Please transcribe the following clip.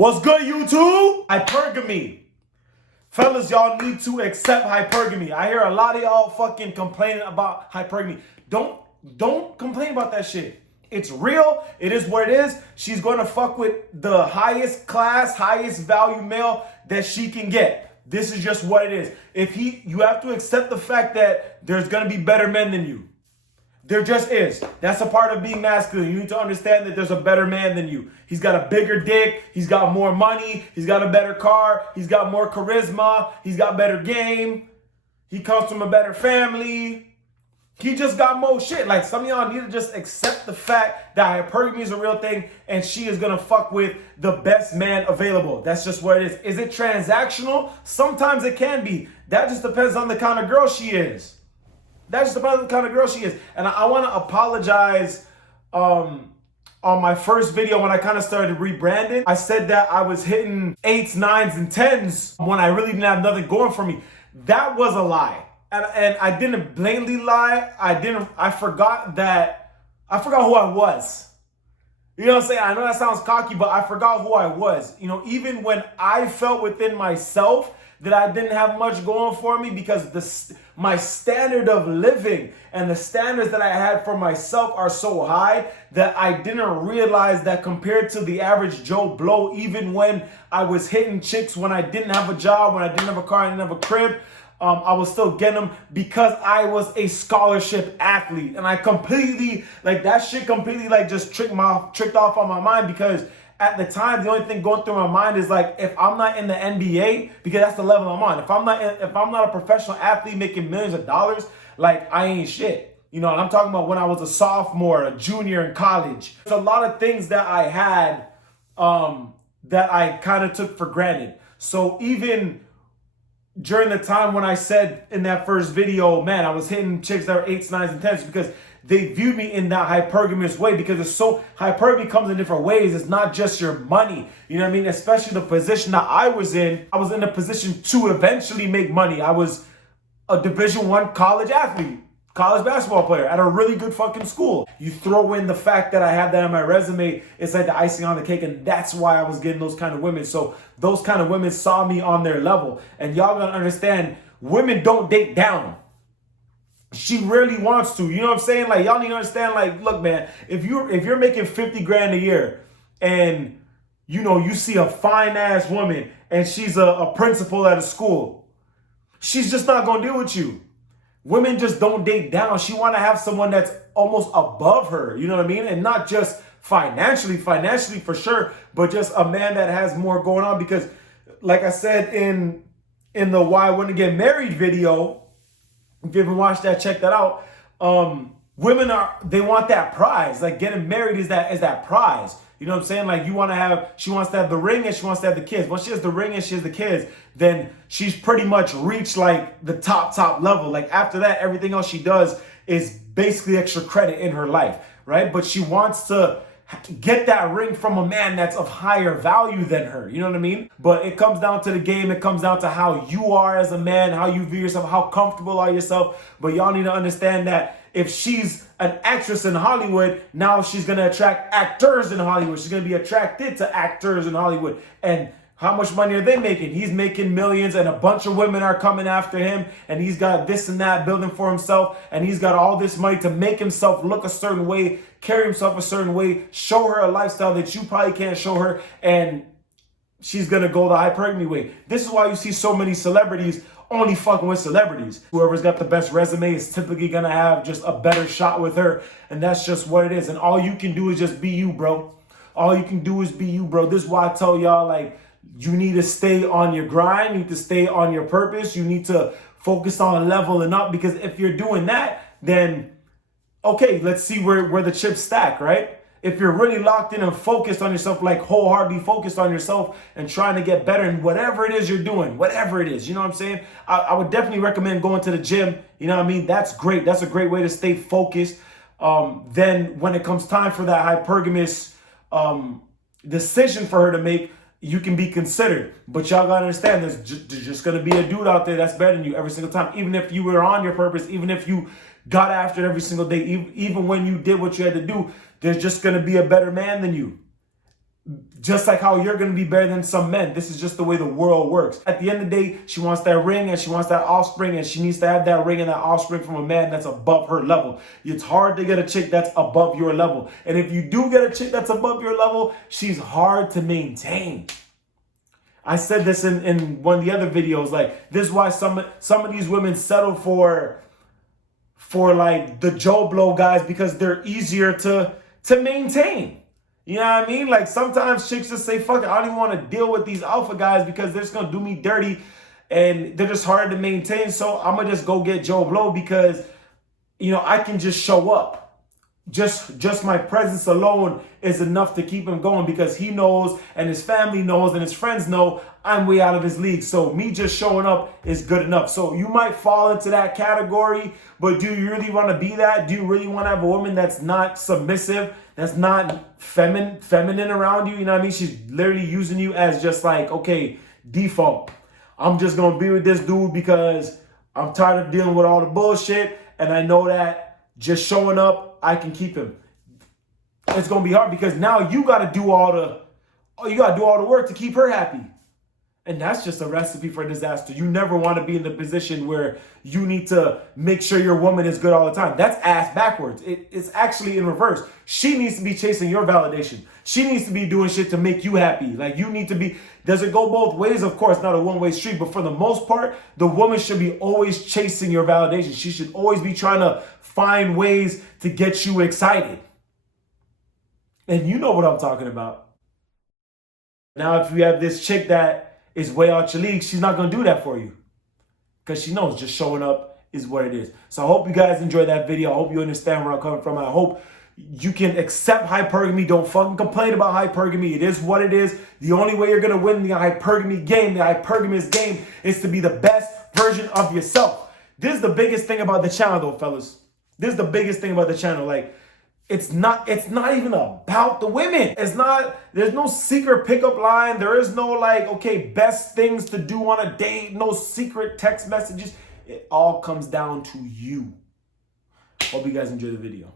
What's good, YouTube? Hypergamy. Fellas, y'all need to accept hypergamy. I hear a lot of y'all fucking complaining about hypergamy. Don't complain about that shit. It's real. It is what it is. She's going to fuck with the highest class, highest value male that she can get. This is just what it is. You have to accept the fact that there's going to be better men than you. There just is. That's a part of being masculine. You need to understand that there's a better man than you. He's got a bigger dick. He's got more money. He's got a better car. He's got more charisma. He's got better game. He comes from a better family. He just got more shit. Like, some of y'all need to just accept the fact that hypergamy is a real thing and she is going to fuck with the best man available. That's just what it is. Is it transactional? Sometimes it can be. That just depends on the kind of girl she is. That just depends on the kind of girl she is. And I want to apologize on my first video when I kind of started rebranding. I said that I was hitting 8s, 9s, and 10s when I really didn't have nothing going for me. That was a lie. And I didn't blatantly lie. I forgot who I was. You know what I'm saying? I know that sounds cocky, but I forgot who I was. You know, even when I felt within myself that I didn't have much going for me because my standard of living and the standards that I had for myself are so high that I didn't realize that compared to the average Joe Blow, even when I was hitting chicks, when I didn't have a job, when I didn't have a car, I didn't have a crib, I was still getting them because I was a scholarship athlete. And I completely, like, that shit completely, like, just tricked off on my mind because at the time, the only thing going through my mind is like, if I'm not in the NBA, because that's the level I'm on. If I'm not a professional athlete making millions of dollars, like, I ain't shit. You know, and I'm talking about when I was a sophomore, a junior in college. There's a lot of things that I had that I kind of took for granted. So even during the time when I said in that first video, man, I was hitting chicks that were 8s, 9s, and 10s because they viewed me in that hypergamous way because hypergamy comes in different ways. It's not just your money. You know what I mean? Especially the position that I was in a position to eventually make money. I was a Division I college athlete, college basketball player at a really good fucking school. You throw in the fact that I had that on my resume, it's like the icing on the cake, and that's why I was getting those kind of women. So those kind of women saw me on their level. And y'all gotta understand, women don't date down. She rarely wants to. You know what I'm saying? Like, y'all need to understand, like, look, man, if you're making 50 grand a year and, you know, you see a fine ass woman and she's a principal at a school, she's just not going to deal with you. Women just don't date down. She want to have someone that's almost above her. You know what I mean? And not just financially for sure, but just a man that has more going on. Because like I said in the Why I Wouldn't Get Married video, if you haven't watched that, check that out. Women they want that prize. Like, getting married is that prize. You know what I'm saying? Like, she wants to have the ring and she wants to have the kids. Once she has the ring and she has the kids, then she's pretty much reached like the top level. Like, after that, everything else she does is basically extra credit in her life, right? But she wants to get that ring from a man that's of higher value than her. You know what I mean? But it comes down to the game. It comes down to how you are as a man, how you view yourself, how comfortable are yourself. But y'all need to understand that if she's an actress in Hollywood, now she's going to attract actors in Hollywood. She's going to be attracted to actors in Hollywood. And how much money are they making? He's making millions and a bunch of women are coming after him. And he's got this and that building for himself. And he's got all this money to make himself look a certain way, carry himself a certain way, show her a lifestyle that you probably can't show her. And she's going to go the hypergamy way. This is why you see so many celebrities only fucking with celebrities. Whoever's got the best resume is typically going to have just a better shot with her. And that's just what it is. And all you can do is just be you, bro. All you can do is be you, bro. This is why I tell y'all, like, you need to stay on your grind. You need to stay on your purpose. You need to focus on leveling up, because if you're doing that, then, okay, let's see where the chips stack, right? If you're really locked in and focused on yourself, like wholeheartedly focused on yourself and trying to get better in whatever it is you're doing, whatever it is, you know what I'm saying? I would definitely recommend going to the gym. You know what I mean? That's great. That's a great way to stay focused. Then when it comes time for that hypergamous decision for her to make, you can be considered. But y'all gotta understand, there's just gonna be a dude out there that's better than you every single time. Even if you were on your purpose, even if you got after it every single day, even when you did what you had to do, there's just gonna be a better man than you. Just like how you're going to be better than some men. This is just the way the world works. At the end of the day, she wants that ring and she wants that offspring, and she needs to have that ring and that offspring from a man that's above her level. It's hard to get a chick that's above your level. And if you do get a chick that's above your level, she's hard to maintain. I said this in one of the other videos. Like, this is why some of these women settle for like the Joe Blow guys, because they're easier to maintain. You know what I mean? Like, sometimes chicks just say, fuck it, I don't even want to deal with these alpha guys because they're just going to do me dirty and they're just hard to maintain. So I'm going to just go get Joe Blow because, you know, I can just show up. Just my presence alone is enough to keep him going, because he knows and his family knows and his friends know I'm way out of his league. So me just showing up is good enough. So you might fall into that category, but do you really want to be that? Do you really want to have a woman that's not submissive, that's not feminine around you? You know what I mean? She's literally using you as just like, okay, default. I'm just going to be with this dude because I'm tired of dealing with all the bullshit, and I know that just showing up, I can keep him. It's gonna be hard because now you gotta do all the work to keep her happy. And that's just a recipe for disaster. You never want to be in the position where you need to make sure your woman is good all the time. That's ass backwards. It's actually in reverse. She needs to be chasing your validation. She needs to be doing shit to make you happy. Like, you need to be, does it go both ways? Of course, not a one-way street, but for the most part, the woman should be always chasing your validation. She should always be trying to find ways to get you excited. And you know what I'm talking about. Now, if you have this chick that is way out your league, she's not going to do that for you, because she knows just showing up is what it is. So I hope you guys enjoyed that video. I hope you understand where I'm coming from. I hope you can accept hypergamy. Don't fucking complain about hypergamy. It is what it is. The only way you're going to win the hypergamy game, the hypergamous game, is to be the best version of yourself. This is the biggest thing about the channel, though, fellas. This is the biggest thing about the channel. Like, it's not even about the women. There's no secret pickup line. There is no like, okay, best things to do on a date. No secret text messages. It all comes down to you. Hope you guys enjoy the video.